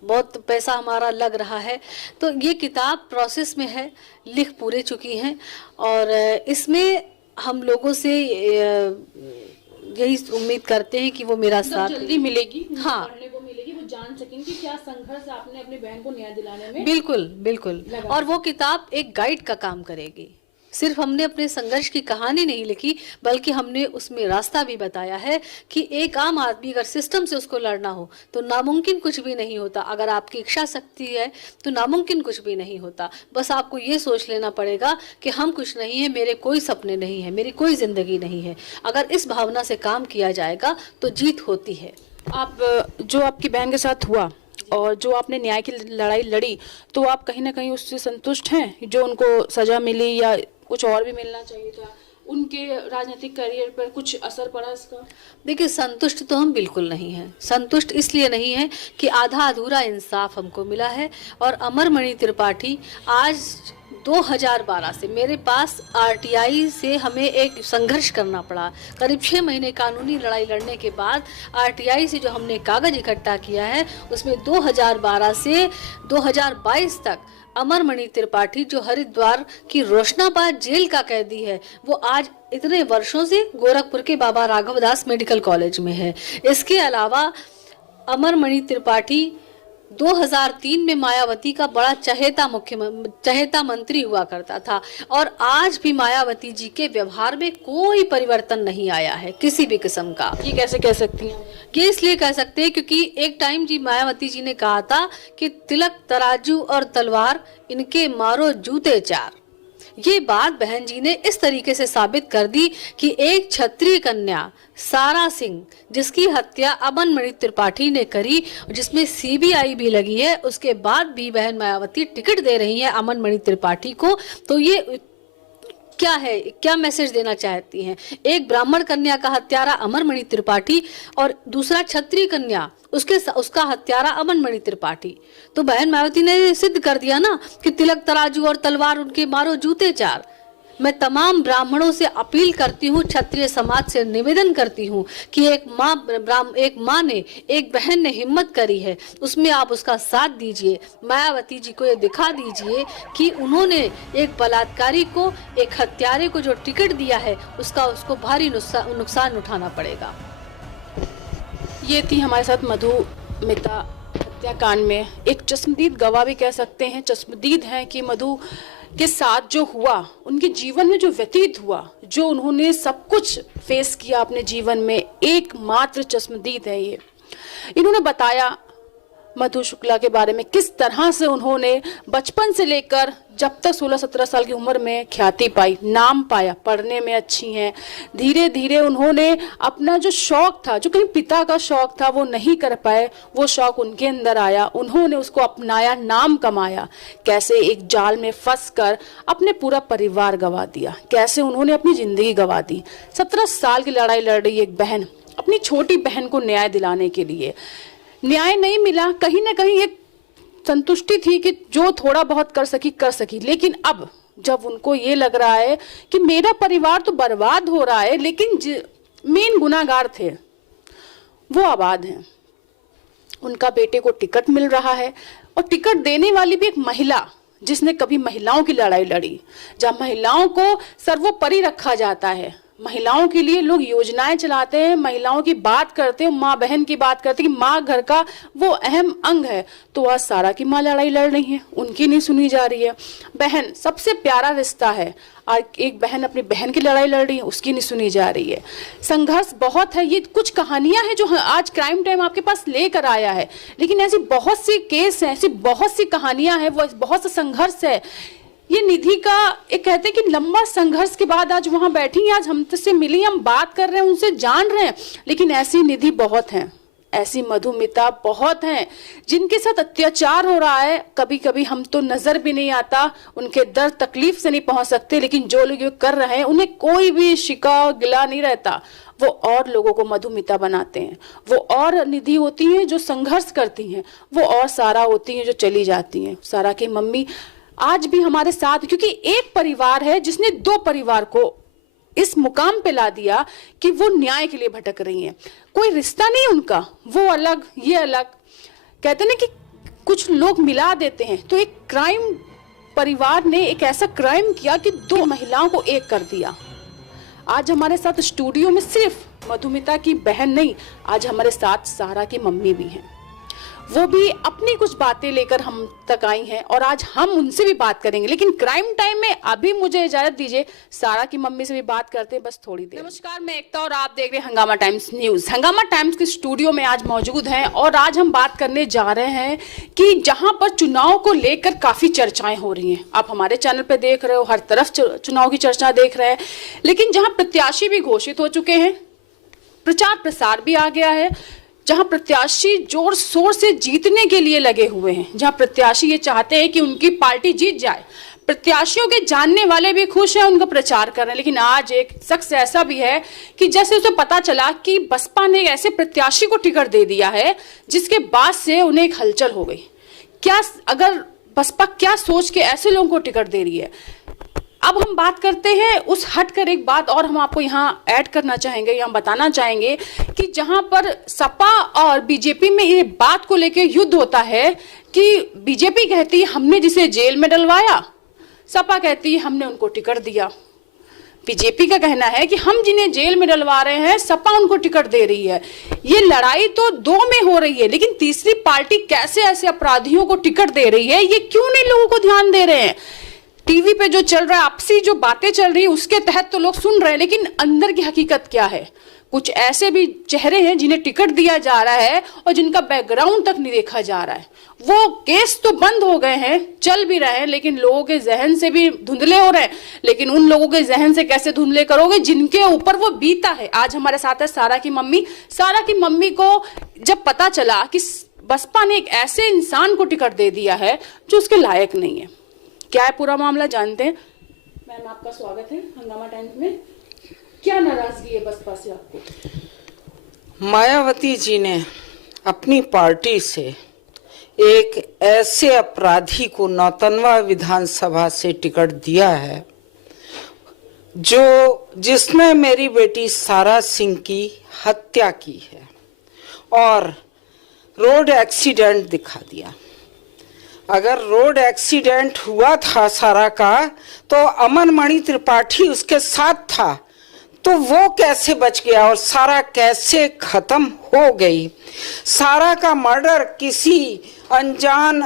बहुत पैसा हमारा लग रहा है। तो ये किताब प्रोसेस में है, लिख पूरे चुकी हैं, और इसमें हम लोगों से यही उम्मीद करते हैं कि वो मेरा साथ जल्दी मिलेगी, हाँ, पढ़ने को मिलेगी, वो जान सकेंगे कि क्या संघर्ष आपने अपनी बहन को न्याय दिलाने में। बिल्कुल बिल्कुल। और वो किताब एक गाइड का काम करेगी। सिर्फ हमने अपने संघर्ष की कहानी नहीं लिखी, बल्कि हमने उसमें रास्ता भी बताया है कि एक आम आदमी अगर सिस्टम से उसको लड़ना हो तो नामुमकिन कुछ भी नहीं होता। अगर आपकी इच्छा शक्ति है तो नामुमकिन कुछ भी नहीं होता। बस आपको ये सोच लेना पड़ेगा कि हम कुछ नहीं है, मेरे कोई सपने नहीं है, मेरी कोई जिंदगी नहीं है। अगर इस भावना से काम किया जाएगा तो जीत होती है। आप जो आपकी बहन के साथ हुआ और जो आपने न्याय की लड़ाई लड़ी, तो आप कहीं ना कहीं उससे संतुष्ट हैं? जो उनको सजा मिली या कुछ और भी मिलना चाहिए था, उनके राजनीतिक करियर पर कुछ असर पड़ा इसका? देखिए, संतुष्ट तो हम बिल्कुल नहीं हैं। संतुष्ट इसलिए नहीं है कि आधा अधूरा इंसाफ हमको मिला है। और अमरमणि त्रिपाठी आज 2012 से मेरे पास आरटीआई से हमें एक संघर्ष करना पड़ा। करीब 6 महीने कानूनी लड़ाई लड़ने के बाद आरटीआई से जो हमने कागज इकट्ठा किया है, उसमें 2012 से 2022 तक अमरमणि त्रिपाठी, जो हरिद्वार की रोशनाबाद जेल का कैदी है, वो आज इतने वर्षों से गोरखपुर के बाबा राघवदास मेडिकल कॉलेज में है। इसके अलावा अमरमणि त्रिपाठी 2003 में मायावती का बड़ा चहेता मंत्री हुआ करता था, और आज भी मायावती जी के व्यवहार में कोई परिवर्तन नहीं आया है किसी भी किस्म का। ये कैसे कह सकती हैं? ये इसलिए कह सकते हैं क्योंकि एक टाइम जी मायावती जी ने कहा था कि तिलक, तराजू और तलवार, इनके मारो जूते 4। ये बात बहन जी ने इस तरीके से साबित कर दी कि एक क्षत्रिय कन्या सारा सिंह, जिसकी हत्या अमन मणि त्रिपाठी ने करी, जिसमें सीबीआई भी लगी है, उसके बाद भी बहन मायावती टिकट दे रही है अमन मणि त्रिपाठी को। तो ये क्या है, क्या मैसेज देना चाहती हैं? एक ब्राह्मण कन्या का हत्यारा अमर मणि त्रिपाठी और दूसरा क्षत्रिय कन्या उसका हत्यारा अमन मणि त्रिपाठी। तो बहन मायावती ने सिद्ध कर दिया ना कि तिलक तराजू और तलवार उनके, मारो जूते चार। मैं तमाम ब्राह्मणों से अपील करती हूँ, क्षत्रिय समाज से निवेदन करती हूँ कि एक माँ ने, एक बहन ने हिम्मत करी है, उसमें आप उसका साथ दीजिए। मायावती जी को ये दिखा दीजिए कि उन्होंने एक बलात्कारी को, एक हत्यारे को जो टिकट दिया है उसको भारी नुकसान उठाना पड़ेगा। ये थी हमारे साथ मधुमिता हत्याकांड में एक चश्मदीद गवाह भी कह सकते हैं, चश्मदीद हैं कि मधु के साथ जो हुआ, उनके जीवन में जो व्यतीत हुआ, जो उन्होंने सब कुछ फेस किया अपने जीवन में, एकमात्र चश्मदीद है ये। इन्होंने बताया मधु शुक्ला के बारे में, किस तरह से उन्होंने बचपन से लेकर जब तक 16-17 साल की उम्र में ख्याति पाई, नाम पाया, पढ़ने में अच्छी हैं। धीरे धीरे उन्होंने अपना जो शौक था, जो कहीं पिता का शौक था वो नहीं कर पाए, वो शौक उनके अंदर आया, उन्होंने उसको अपनाया, नाम कमाया। कैसे एक जाल में फंसकर अपने पूरा परिवार गंवा दिया, कैसे उन्होंने अपनी जिंदगी गंवा दी। 17 साल की लड़ाई लड़ रही एक बहन अपनी छोटी बहन को न्याय दिलाने के लिए, न्याय नहीं मिला, कहीं ना कहीं एक संतुष्टि थी कि जो थोड़ा बहुत कर सकी, लेकिन अब जब उनको ये लग रहा है कि मेरा परिवार तो बर्बाद हो रहा है, लेकिन मेन गुनाहगार थे वो आबाद हैं। उनका बेटे को टिकट मिल रहा है और टिकट देने वाली भी एक महिला जिसने कभी महिलाओं की लड़ाई लड़ी, जहां महिलाओं को सर्वोपरि रखा जाता है, महिलाओं के लिए लोग योजनाएं चलाते हैं, महिलाओं की बात करते हैं, माँ बहन की बात करते हैं कि माँ घर का वो अहम अंग है। तो आज सारा की माँ लड़ाई लड़ रही है, उनकी नहीं सुनी जा रही है। बहन सबसे प्यारा रिश्ता है, आज एक बहन अपनी बहन की लड़ाई लड़ रही है, उसकी नहीं सुनी जा रही है। संघर्ष बहुत है। ये कुछ कहानियां हैं जो आज क्राइम टाइम आपके पास लेकर आया है, लेकिन ऐसी बहुत सी केस हैं, ऐसी बहुत सी कहानियां हैं, वो बहुत सा संघर्ष है। ये निधि का एक कहते हैं कि लंबा संघर्ष के बाद आज वहां बैठी, आज हमसे मिली, हम बात कर रहे हैं, उनसे जान रहे हैं, लेकिन ऐसी निधि बहुत हैं, ऐसी मधुमिता बहुत हैं जिनके साथ अत्याचार हो रहा है। कभी कभी हम तो नजर भी नहीं आता, उनके दर्द तकलीफ से नहीं पहुंच सकते, लेकिन जो लोग ये कर रहे हैं उन्हें कोई भी शिकवा गिला नहीं रहता। वो और लोगों को मधुमिता बनाते हैं, वो और निधि होती हैं जो संघर्ष करती हैं, वो और सारा होती हैं जो चली जाती हैं। सारा की मम्मी आज भी हमारे साथ, क्योंकि एक परिवार है जिसने 2 परिवार को इस मुकाम पे ला दिया कि वो न्याय के लिए भटक रही हैं। कोई रिश्ता नहीं उनका, वो अलग ये अलग। कहते ना कि कुछ लोग मिला देते हैं, तो एक क्राइम परिवार ने एक ऐसा क्राइम किया कि 2 महिलाओं को एक कर दिया। आज हमारे साथ स्टूडियो में सिर्फ मधुमिता की बहन नहीं, आज हमारे साथ सारा की मम्मी भी हैं। वो भी अपनी कुछ बातें लेकर हम तक आई हैं और आज हम उनसे भी बात करेंगे, लेकिन क्राइम टाइम में अभी मुझे इजाजत दीजिए, सारा की मम्मी से भी बात करते हैं बस थोड़ी देर। नमस्कार, मैं एकता और आप देख रहे हैं हंगामा टाइम्स न्यूज। हंगामा टाइम्स के स्टूडियो में आज मौजूद हैं और आज हम बात करने जा रहे हैं कि जहां पर चुनाव को लेकर काफी चर्चाएं हो रही हैं, आप हमारे चैनल पर देख रहे हो, हर तरफ चुनाव की चर्चा देख रहे हैं, लेकिन जहां प्रत्याशी भी घोषित हो चुके हैं, प्रचार प्रसार भी आ गया है, जहां प्रत्याशी जोर शोर से जीतने के लिए लगे हुए हैं, जहां प्रत्याशी ये चाहते हैं कि उनकी पार्टी जीत जाए, प्रत्याशियों के जानने वाले भी खुश हैं, उनका प्रचार कर रहे हैं। लेकिन आज एक शख्स ऐसा भी है कि जैसे उसे पता चला कि बसपा ने ऐसे प्रत्याशी को टिकट दे दिया है जिसके बाद से उन्हें एक हलचल हो गई। क्या अगर बसपा क्या सोच के ऐसे लोगों को टिकट दे रही है। अब हम बात करते हैं उस हटकर एक बात और हम आपको यहाँ ऐड करना चाहेंगे, यहाँ बताना चाहेंगे कि जहां पर सपा और बीजेपी में ये बात को लेकर युद्ध होता है कि बीजेपी कहती है हमने जिसे जेल में डलवाया, सपा कहती है हमने उनको टिकट दिया। बीजेपी का कहना है कि हम जिन्हें जेल में डलवा रहे हैं सपा उनको टिकट दे रही है। ये लड़ाई तो 2 में हो रही है, लेकिन तीसरी पार्टी कैसे ऐसे अपराधियों को टिकट दे रही है, ये क्यों नहीं लोगों को ध्यान दे रहे हैं। टीवी पे जो चल रहा है, आपसी जो बातें चल रही है उसके तहत तो लोग सुन रहे हैं, लेकिन अंदर की हकीकत क्या है कुछ ऐसे भी चेहरे हैं जिन्हें टिकट दिया जा रहा है और जिनका बैकग्राउंड तक नहीं देखा जा रहा है। वो केस तो बंद हो गए हैं, चल भी रहे हैं, लेकिन लोगों के जहन से भी धुंधले हो रहे हैं। लेकिन उन लोगों के जहन से कैसे धुंधले करोगे जिनके ऊपर वो बीता है। आज हमारे साथ है सारा की मम्मी। सारा की मम्मी को जब पता चला कि बसपा ने एक ऐसे इंसान को टिकट दे दिया है जो उसके लायक नहीं है, क्या है पूरा मामला जानते हैं। मैम आपका स्वागत है हंगामा टाइम्स में। क्या नाराजगी है बसपा से आपको? मायावती जी ने अपनी पार्टी से एक ऐसे अपराधी को नौतनवा विधानसभा से टिकट दिया है जिसने मेरी बेटी सारा सिंह की हत्या की है और रोड एक्सीडेंट दिखा दिया। अगर रोड एक्सीडेंट हुआ था सारा का तो अमन मणि त्रिपाठी उसके साथ था, तो वो कैसे बच गया और सारा कैसे खत्म हो गई? सारा का मर्डर किसी अनजान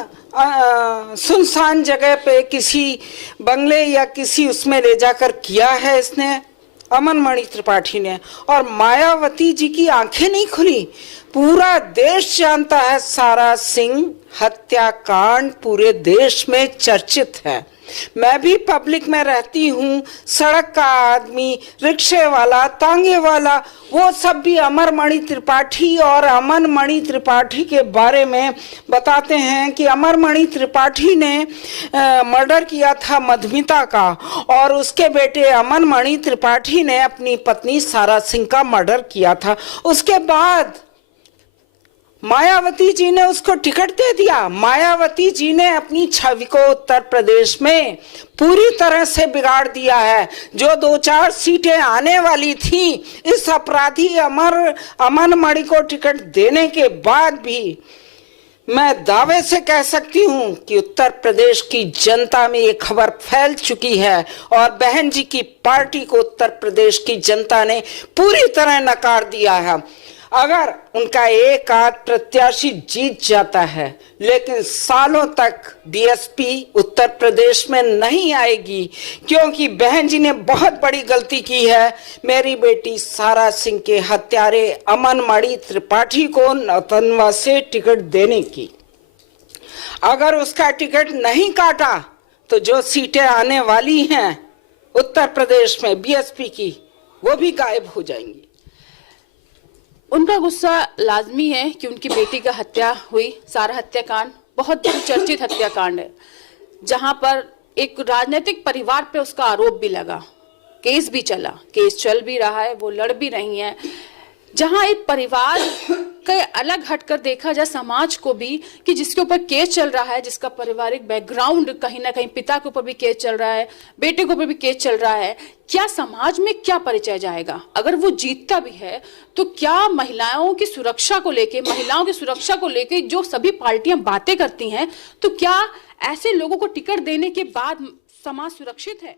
सुनसान जगह पे किसी बंगले या किसी उसमें ले जाकर किया है इसने, अमन मणि त्रिपाठी ने। और मायावती जी की आंखें नहीं खुली। पूरा देश जानता है सारा सिंह हत्याकांड पूरे देश में चर्चित है। मैं भी पब्लिक में रहती हूँ, सड़क का आदमी, रिक्शे वाला, तांगे वाला, वो सब भी अमर मणि त्रिपाठी और अमन मणि त्रिपाठी के बारे में बताते हैं कि अमर मणि त्रिपाठी ने मर्डर किया था मधुमिता का और उसके बेटे अमन मणि त्रिपाठी ने अपनी पत्नी सारा सिंह का मर्डर किया था। उसके बाद मायावती जी ने उसको टिकट दे दिया। मायावती जी ने अपनी छवि को उत्तर प्रदेश में पूरी तरह से बिगाड़ दिया है। जो 2-4 सीटें आने वाली थी, इस अपराधी अमन मणि को टिकट देने के बाद भी मैं दावे से कह सकती हूं कि उत्तर प्रदेश की जनता में ये खबर फैल चुकी है और बहन जी की पार्टी को उत्तर प्रदेश की जनता ने पूरी तरह नकार दिया है। अगर उनका एक आध प्रत्याशी जीत जाता है, लेकिन सालों तक बीएसपी उत्तर प्रदेश में नहीं आएगी, क्योंकि बहन जी ने बहुत बड़ी गलती की है मेरी बेटी सारा सिंह के हत्यारे अमन मणि त्रिपाठी को नौतनवा से टिकट देने की। अगर उसका टिकट नहीं काटा तो जो सीटें आने वाली हैं उत्तर प्रदेश में बीएसपी की, वो भी गायब हो जाएंगी। उनका गुस्सा लाजमी है कि उनकी बेटी का हत्या हुई। सारा हत्याकांड बहुत चर्चित हत्याकांड है, जहां पर एक राजनीतिक परिवार पे उसका आरोप भी लगा, केस भी चला, केस चल भी रहा है, वो लड़ भी रही हैं। जहां एक परिवार के अलग हटकर देखा जाए समाज को भी कि जिसके ऊपर केस चल रहा है, जिसका पारिवारिक बैकग्राउंड कहीं ना कहीं पिता के ऊपर भी केस चल रहा है, बेटे के ऊपर भी केस चल रहा है, क्या समाज में क्या परिचय जाएगा? अगर वो जीतता भी है तो क्या महिलाओं की सुरक्षा को लेके, महिलाओं की सुरक्षा को लेके जो सभी पार्टियां बातें करती हैं, तो क्या ऐसे लोगों को टिकट देने के बाद समाज सुरक्षित है?